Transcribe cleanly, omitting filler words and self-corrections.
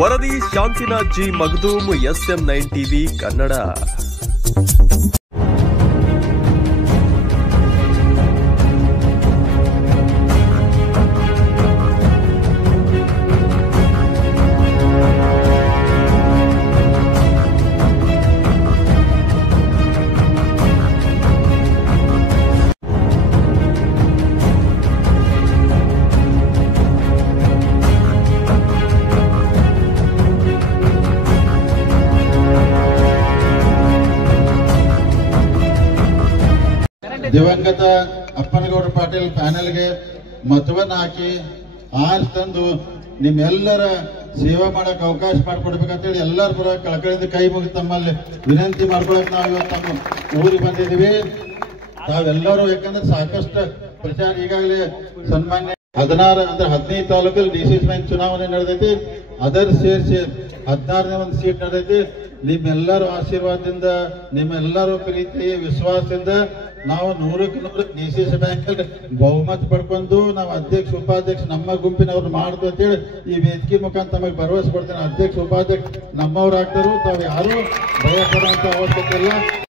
ವರದಿ Shantinath G Magdum SM9 TV Kannada. ದಿವಂಗತ ಅಪ್ಪನಗೌಡ ಪಾಟೀಲ್ ಪ್ಯಾನೆಲ್ಗೆ ಮತವನ್ನು ಹಾಕಿ ಆರ್ಸ್ ತಂದು ನಿಮ್ಮೆಲ್ಲರ ಸೇವಾ ಮಾಡಕ್ ಅವಕಾಶ ಮಾಡಿಕೊಡ್ಬೇಕಂತೇಳಿ ಎಲ್ಲರ ಪರ ಕಳಕಳಿಯಿಂದ ಕೈ ಮುಗಿ ತಮ್ಮಲ್ಲಿ ವಿನಂತಿ ಮಾಡ್ಕೊಳಕ್ ನಾವು ಇವತ್ತು ನಮ್ಮ ಊರಿಗೆ ಬಂದಿದ್ದೀವಿ. ತಾವೆಲ್ಲರೂ ಯಾಕಂದ್ರೆ ಸಾಕಷ್ಟು ಪ್ರಚಾರ ಈಗಾಗಲೇ ಸನ್ಮಾನ್ಯ 15 ತಾಲೂಕಲ್ಲಿ DCC ಬ್ಯಾಂಕ್ ಚುನಾವಣೆ ನಡೆದೈತಿ. ಅದರ ಸೇರಿಸಿ 16ನೇ ಒಂದು ಸೀಟ್ ನಡೆದೈತಿ. ನಿಮ್ಮೆಲ್ಲರ ಆಶೀರ್ವಾದದಿಂದ ನಿಮ್ಮೆಲ್ಲರ ಪ್ರೀತಿ ವಿಶ್ವಾಸದಿಂದ ನಾವು 100ಕ್ಕೆ 100 DCC ಬ್ಯಾಂಕ್ ಅಲ್ಲಿ ಬಹುಮತ ಪಡ್ಕೊಂಡು ನಾವು ಅಧ್ಯಕ್ಷ ಉಪಾಧ್ಯಕ್ಷ ನಮ್ಮ ಗುಂಪಿನವ್ರು ಮಾಡ್ತು ಅಂತೇಳಿ ಈ ವೇದಿಕೆ ಮುಖಾಂತರ ತಮಗೆ ಭರವಸೆ ಕೊಡ್ತೇನೆ. ಅಧ್ಯಕ್ಷ ಉಪಾಧ್ಯಕ್ಷ ನಮ್ಮವ್ರು ಆಗ್ತಾರು. ತಾವು ಯಾರು ಭಯ ಪಡುವಂತ ಅವಶ್ಯಕತೆ ಇಲ್ಲ.